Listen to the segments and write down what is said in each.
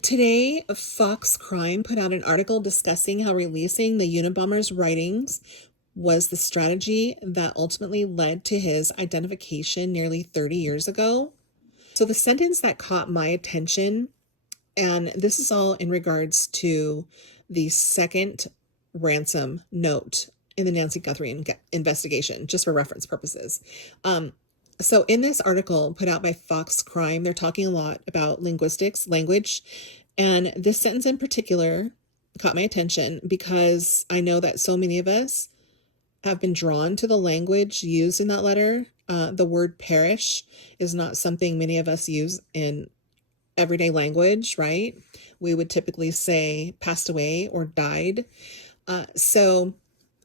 Today, Fox Crime put out an article discussing how releasing the Unabomber's writings was the strategy that ultimately led to his identification nearly 30 years ago. So, the sentence that caught my attention, and this is all in regards to the second ransom note in the Nancy Guthrie investigation, just for reference purposes. So in this article put out by Fox Crime, they're talking a lot about linguistics, language, and this sentence in particular caught my attention because I know that so many of us have been drawn to the language used in that letter. The word perish is not something many of us use in everyday language, right? We would typically say passed away or died. So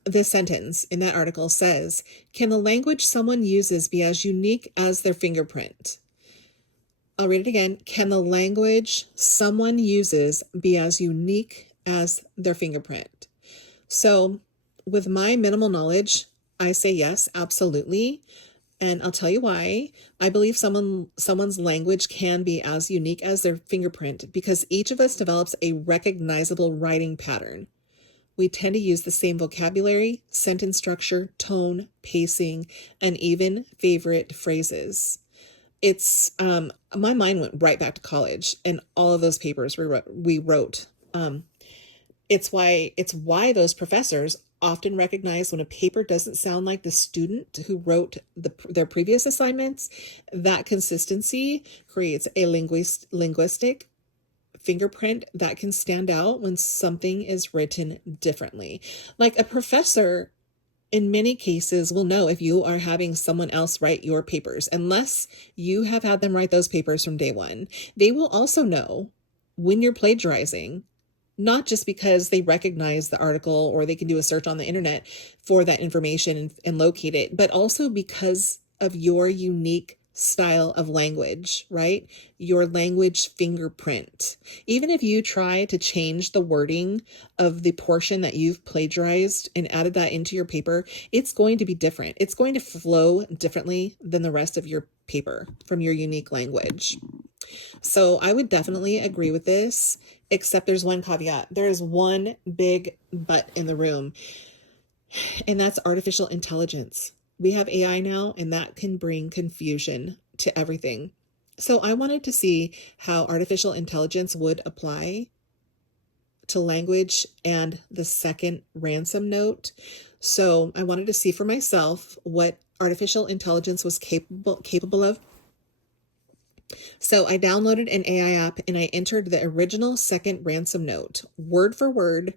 this sentence in that article says, can the language someone uses be as unique as their fingerprint? I'll read it again. Can the language someone uses be as unique as their fingerprint? So with my minimal knowledge, I say yes, absolutely. And I'll tell you why. I believe someone's language can be as unique as their fingerprint because each of us develops a recognizable writing pattern. We tend to use the same vocabulary, sentence structure, tone, pacing, and even favorite phrases. It's my mind went right back to college and all of those papers we wrote. It's why those professors often recognize when a paper doesn't sound like the student who wrote their previous assignments. That consistency creates a linguistic fingerprint that can stand out when something is written differently. Like a professor, in many cases, will know if you are having someone else write your papers, unless you have had them write those papers from day one. They will also know when you're plagiarizing, not just because they recognize the article or they can do a search on the internet for that information and locate it, but also because of your unique style of language, right? Your language fingerprint. Even if you try to change the wording of the portion that you've plagiarized and added that into your paper, it's going to be different. It's going to flow differently than the rest of your paper from your unique language. So I would definitely agree with this, except there's one caveat. There is one big but in the room, and that's artificial intelligence. We have AI now, and that can bring confusion to everything. So I wanted to see how artificial intelligence would apply to language and the second ransom note. So I wanted to see for myself what artificial intelligence was capable of. So I downloaded an AI app and I entered the original second ransom note, word for word,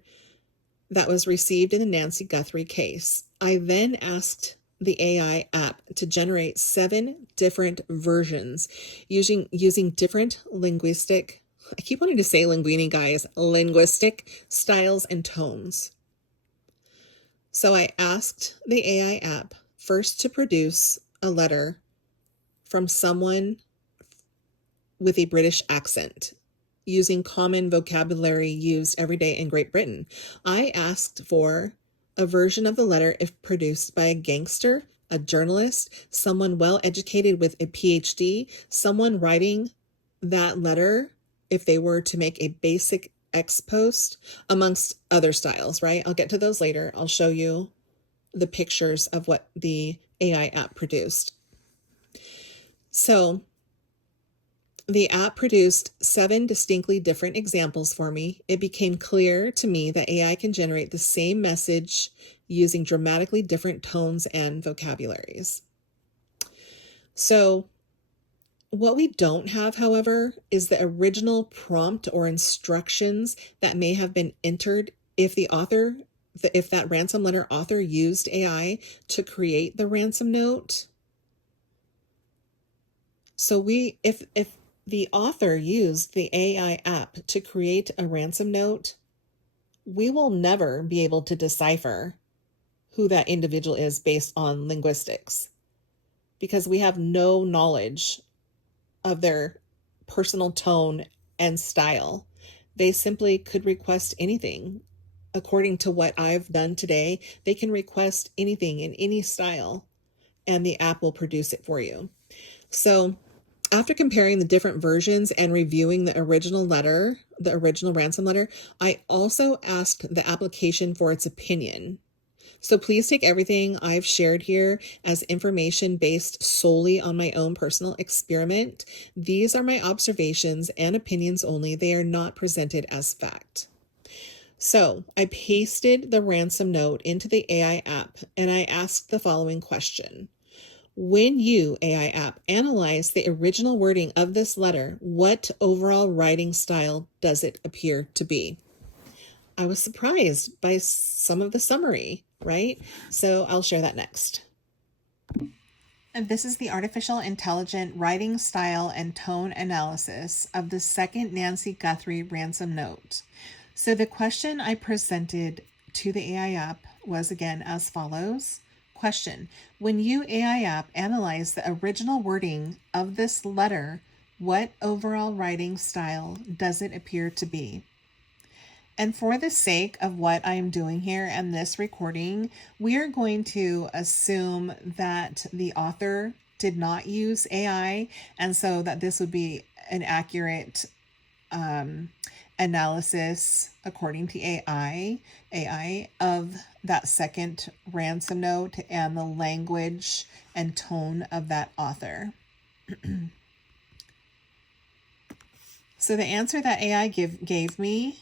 that was received in the Nancy Guthrie case. I then asked the AI app to generate 7 different versions using different linguistic, I keep wanting to say linguini, guys, linguistic styles and tones. So I asked the AI app first to produce a letter from someone with a British accent, using common vocabulary used every day in Great Britain. I asked for a version of the letter if produced by a gangster, a journalist, someone well educated with a PhD, someone writing that letter if they were to make a basic ex post, amongst other styles, right? I'll get to those later. I'll show you the pictures of what the AI app produced. So the app produced 7 distinctly different examples for me. It became clear to me that AI can generate the same message using dramatically different tones and vocabularies. So what we don't have, however, is the original prompt or instructions that may have been entered if that ransom letter author used AI to create the ransom note. So if the author used the AI app to create a ransom note, we will never be able to decipher who that individual is based on linguistics because we have no knowledge of their personal tone and style. They simply could request anything. According to what I've done today, they can request anything in any style and the app will produce it for you. So After comparing the different versions and reviewing the original ransom letter, I also asked the application for its opinion. So please take everything I've shared here as information based solely on my own personal experiment. These are my observations and opinions only. They are not presented as fact. So I pasted the ransom note into the AI app and I asked the following question. When you, AI app, analyze the original wording of this letter, what overall writing style does it appear to be? I was surprised by some of the summary, right? So I'll share that next. And this is the artificial intelligent writing style and tone analysis of the second Nancy Guthrie ransom note. So the question I presented to the AI app was again as follows. Question: when you, AI app, analyze the original wording of this letter, what overall writing style does it appear to be? And for the sake of what I am doing here and this recording, we are going to assume that the author did not use AI, and so that this would be an accurate analysis according to AI of that second ransom note and the language and tone of that author. So the answer that AI gave me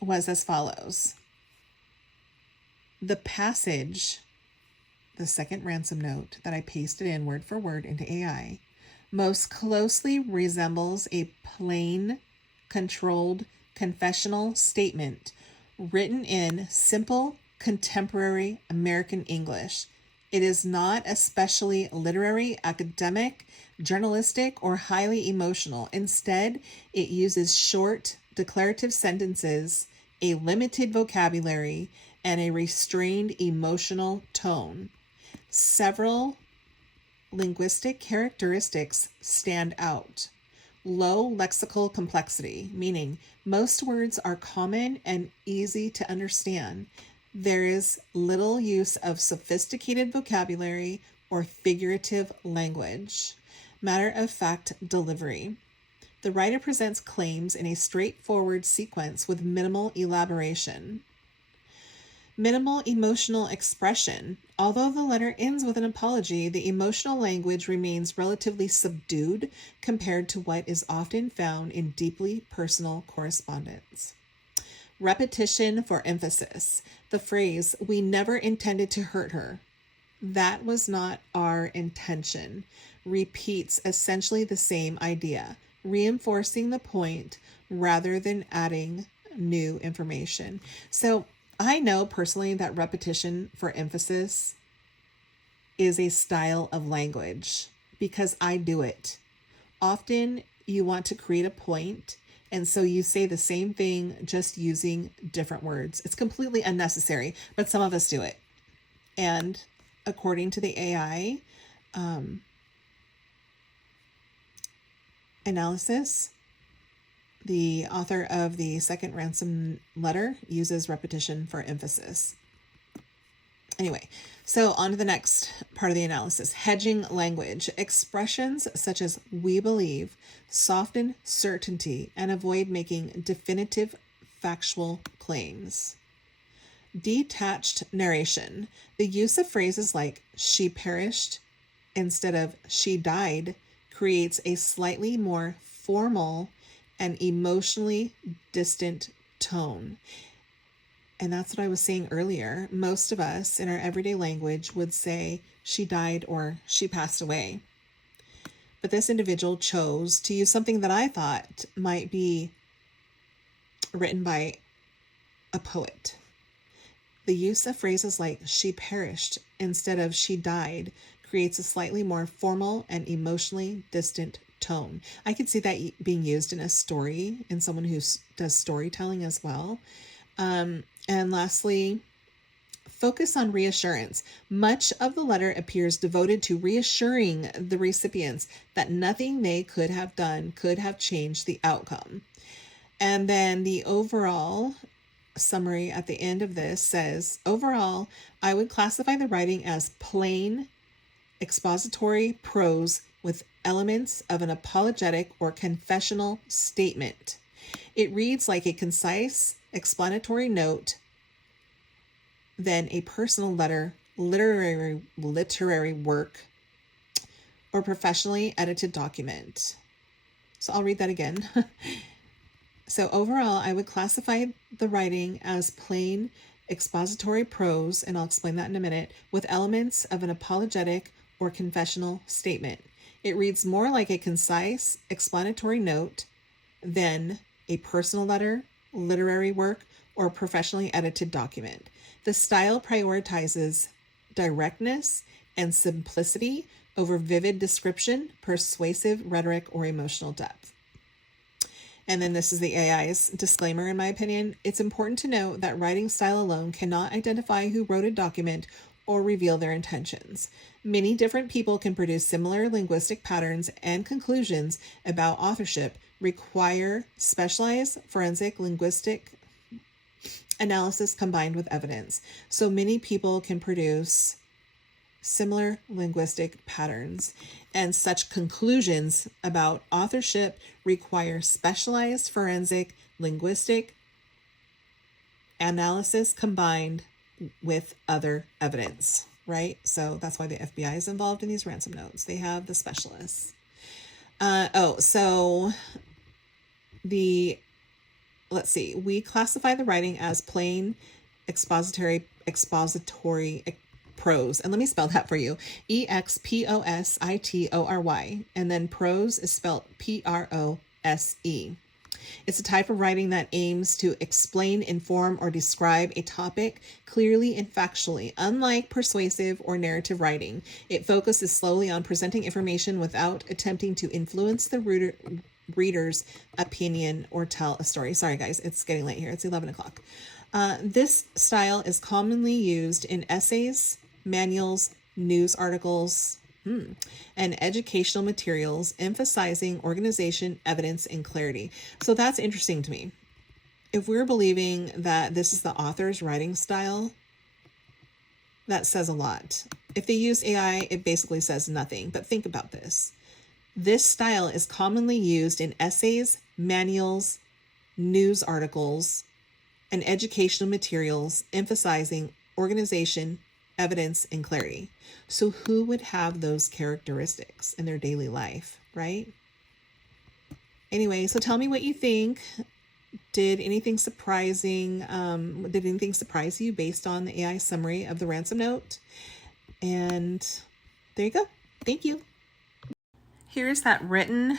was as follows. The passage, the second ransom note that I pasted in word for word into AI, most closely resembles a plain, controlled confessional statement written in simple, contemporary American English. It is not especially literary, academic, journalistic, or highly emotional. Instead, it uses short, declarative sentences, a limited vocabulary, and a restrained emotional tone. Several linguistic characteristics stand out. Low lexical complexity, meaning most words are common and easy to understand. There is little use of sophisticated vocabulary or figurative language. Matter-of-fact delivery. The writer presents claims in a straightforward sequence with minimal elaboration. Minimal emotional expression. Although the letter ends with an apology, the emotional language remains relatively subdued compared to what is often found in deeply personal correspondence. Repetition for emphasis. The phrase, "we never intended to hurt her," that was not our intention, repeats essentially the same idea, reinforcing the point rather than adding new information. So I know personally that repetition for emphasis is a style of language because I do it. Often you want to create a point, and so you say the same thing just using different words. It's completely unnecessary, but some of us do it. And according to the AI analysis, the author of the second ransom letter uses repetition for emphasis. Anyway, so on to the next part of the analysis. Hedging language. Expressions such as "we believe" soften certainty and avoid making definitive factual claims. Detached narration. The use of phrases like "she perished" instead of "she died" creates a slightly more formal and emotionally distant tone. And that's what I was saying earlier. Most of us in our everyday language would say "she died" or "she passed away." But this individual chose to use something that I thought might be written by a poet. The use of phrases like "she perished" instead of "she died" creates a slightly more formal and emotionally distant tone. I could see that being used in a story, in someone who does storytelling as well. And lastly, focus on reassurance. Much of the letter appears devoted to reassuring the recipients that nothing they could have done could have changed the outcome. And then the overall summary at the end of this says, overall, I would classify the writing as plain, expository prose with elements of an apologetic or confessional statement. It reads like a concise, explanatory note, then a personal letter, literary work, or professionally edited document. So I'll read that again. So overall, I would classify the writing as plain expository prose, and I'll explain that in a minute, with elements of an apologetic or confessional statement. It reads more like a concise, explanatory note than a personal letter, literary work, or professionally edited document. The style prioritizes directness and simplicity over vivid description, persuasive rhetoric, or emotional depth. And then this is the AI's disclaimer, in my opinion. It's important to note that writing style alone cannot identify who wrote a document or reveal their intentions. Many different people can produce similar linguistic patterns, and conclusions about authorship require specialized forensic linguistic analysis combined with evidence. So many people can produce similar linguistic patterns, and such conclusions about authorship require specialized forensic linguistic analysis combined with other evidence, right? So that's why the FBI is involved in these ransom notes. They have the specialists. Let's see. We classify the writing as plain expository prose. And let me spell that for you. expository. And then prose is spelled prose. It's a type of writing that aims to explain, inform, or describe a topic clearly and factually. Unlike persuasive or narrative writing, it focuses slowly on presenting information without attempting to influence the reader's opinion or tell a story. Sorry, guys, it's getting late here. It's 11 o'clock. This style is commonly used in essays, manuals, news articles, and educational materials, emphasizing organization, evidence, and clarity. So that's interesting to me. If we're believing that this is the author's writing style, that says a lot. If they use AI, it basically says nothing. But think about this. This style is commonly used in essays, manuals, news articles, and educational materials, emphasizing organization, evidence, and clarity. So who would have those characteristics in their daily life, right? Anyway, so tell me what you think. Did anything surprise you based on the AI summary of the ransom note? And there you go. Thank you. Here's that written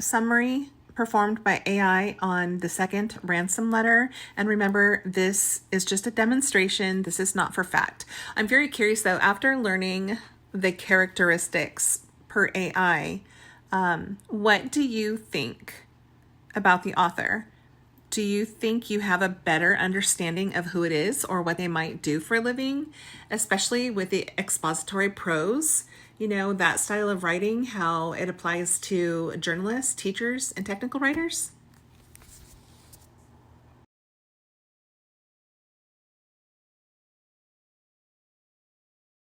summary performed by AI on the second ransom letter. And remember, this is just a demonstration. This is not for fact. I'm very curious though, after learning the characteristics per AI, what do you think about the author? Do you think you have a better understanding of who it is or what they might do for a living, especially with the expository prose? You know, that style of writing, how it applies to journalists, teachers, and technical writers?